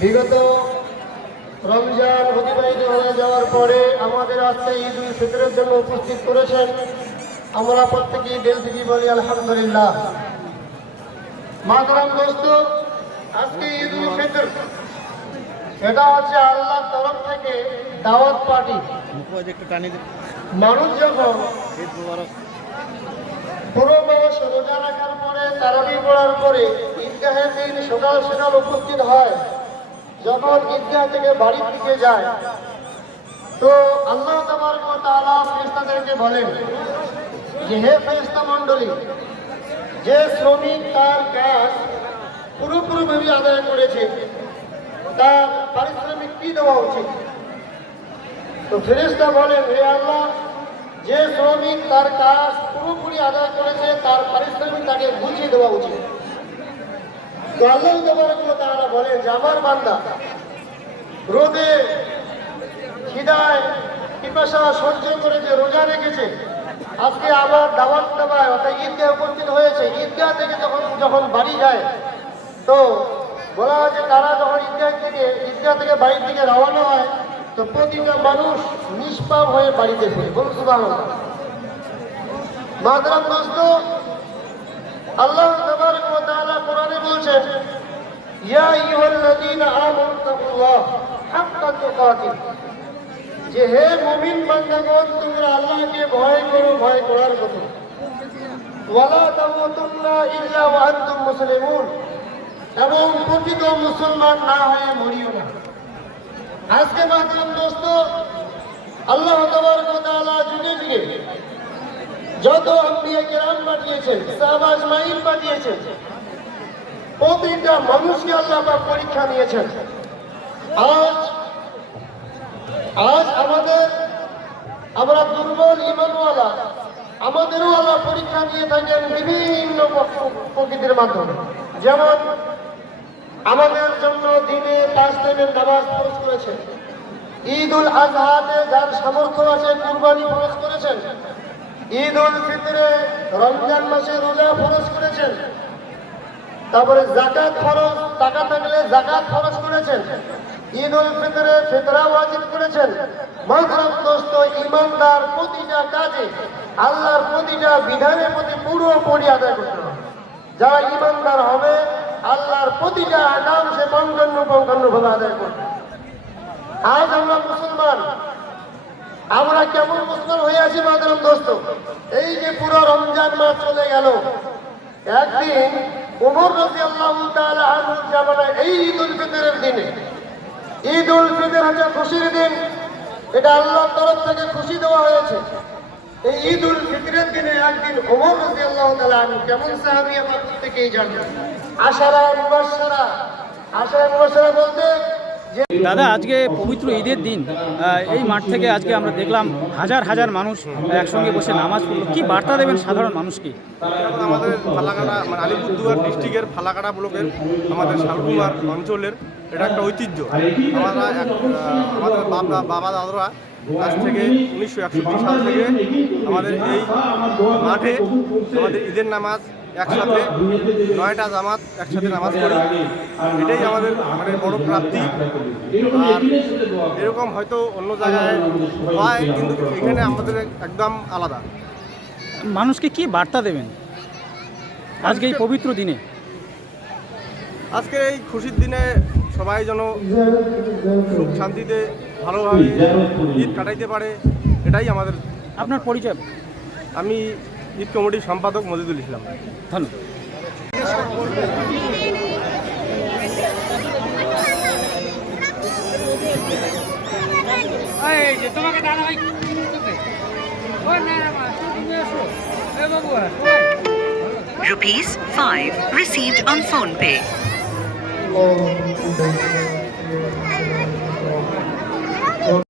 বিগত রমজান অতিবাহিত হয়ে যাওয়ার পরে আমাদের আজকে ঈদ উল ফিতরের জন্য উপস্থিত করেছেন আমরা প্রত্যেকেই দিল থেকে বলি আলহামদুলিল্লাহ। মাতরাম দোস্ত আজকে ঈদ উল ফিতর। এটা হচ্ছে আল্লাহর তরফ থেকে দাওয়াত পার্টি। মানুষ যখন পুরো মাস রোজা রাখার পরে তারাবি পড়ার পরে ঈদগাহের দিন সকাল সকাল উপস্থিত হয়। যখন ঈদগাহ থেকে বাড়ির দিকে যায়। তো আল্লাহ ফেরেশতাদেরকে বলেন যে, হে ফেরেশতা মণ্ডলী, যে শ্রমিক তার কাজ পুরোপুরিভাবে আদায় করেছে, তার পারিশ্রমিক কি দেওয়া উচিত? তো ফেরেশতা বলেন, হে আল্লাহ, যে শ্রমিক তার কাজ পুরোপুরি আদায় করেছে, তার পারিশ্রমিক তাকে বুঝিয়ে দেওয়া উচিত। তো আল্লাহ তারা যে আমার বান্দা। রোদে সহ্য করে যে রোজা রেখেছে, আজকে আবার দাওয়াত দেওয়ায় অর্থাৎ ঈদগাহ উপস্থিত হয়েছে। ঈদগাহ থেকে যখন যখন বাড়ি যায়, তো বলা হয় যে তারা যখন ঈদগাহ থেকে ঈদগাহ থেকে বাড়ির দিকে রওনা হয়, তো প্রতিটা মানুষ নিষ্পাপ হয়ে বাড়িতে ফিরে। বলুন সুবাহ মাদরাম দোস্ত, আল্লাহ কোরআনে বলছেন ইয়া আইয়ুহাল্লাযীনা আমানু তাকুল্লাহ, হাক্কা তুকাতিহ যে হে মুমিন বান্দাগণ তোমরা আল্লাহকে ভয় করো, ভয় করার মতো। ওয়ালা তামুতুন্না ইল্লা ওয়া আনতুম মুসলিমুন। এবং প্রকৃত মুসলমান না হয়ে মরিও না। আজকে মাতরম দোস্ত, আল্লাহ তাআলা যুগে যুগে যত আম্বিয়া কেরাম পাঠিয়েছেন সাহাবাজ মাইন পাঠিয়েছেন প্রতিটা মানুষকে আল্লাহ পরীক্ষা নিয়েছেন। আজ আজ আমাদের, আমরা দুর্বল ইমানওয়ালা, আমাদেরও আল্লাহ পরীক্ষা দিয়ে থাকেন বিভিন্ন প্রকৃতির মাধ্যমে। যেমন, আমাদের জন্য দিনে পাঁচ দিনের নামাজ ফরজ করেছেন। ঈদ উল আজহাতে যার সামর্থ্য আছে কুরবানি ফরজ করেছেন। ঈদ উল ফিতরে রমজান মাসে রোজা ফরজ করেছেন। তারপরে জাকাত খরচ টাকা থাকলে জাকাত খরচ করেছেন। ঈদ উল ফিতরে ফিতরা ওয়াজিব করেছেন। মাহরাম দোস্ত, ইমানদার প্রতিটা কাজে আল্লাহর প্রতিটা বিধানের প্রতি পুরোপুরি আদায় করতে হবে। যারা ইমানদার হবে, আল্লাহর প্রতিটা আকাম সে পঙ্কান্ন পঙ্কান্ন ভাবে আদায় করবে। আজ আমরা মুসলমান, আমরা কেমন মুসলমান হয়ে আছি মাদারাম দোস্ত? এই যে পুরো রমজান মাস চলে গেল, একদিন উমর রাজি আল্লাহ জামানায় এই ঈদ উল ফিতরের দিনে ঈদ উল ফিতর হচ্ছে খুশির দিন। এটা আল্লাহর তরফ থেকে খুশি দেওয়া হয়েছে। এই ঈদ উল ফিতরের দিনে একদিন ওমর রাজি আল্লাহ কেমন সাহাবি আমার থেকেই জানেন আশারা মুবাসারা আশারা মুবাসারা বলতে দাদা, আজকে পবিত্র ঈদের দিন এই মাঠ থেকে আজকে আমরা দেখলাম হাজার হাজার মানুষ একসঙ্গে বসে নামাজ পড়ল। কি বার্তা দেবেন সাধারণ মানুষকে? আমাদের ফালাকাটা মানে আলিপুরদুয়ার ডিস্ট্রিক্টের ফালাকাটা ব্লকের, আমাদের শালকুমার অঞ্চলের এটা একটা ঐতিহ্য। আমরা আমাদের বাবা বাবা দাদরা কাছ থেকে উনিশশো একষট্টি সাল থেকে আমাদের এই মাঠে আমাদের ঈদের নামাজ একসাথে নয়টা জামাত একসাথে নামাজ পড়ি। এটাই আমাদের মানে বড় প্রাপ্তি। আর এরকম হয়তো অন্য জায়গায় হয় কিন্তু এখানে আমাদের একদম আলাদা। মানুষকে কি বার্তা দেবেন? আজকে এই পবিত্র দিনে। আজকে এই খুশির দিনে সবাই যেন সুখ শান্তিতে ভালোভাবে ঈদ কাটাইতে পারে এটাই আমাদের আপনার পরিচয়। আমি ঈদ কমিটির সম্পাদক মজিদুল ইসলাম ধন্যবাদ Rupees 5 received on phone pay. Oh,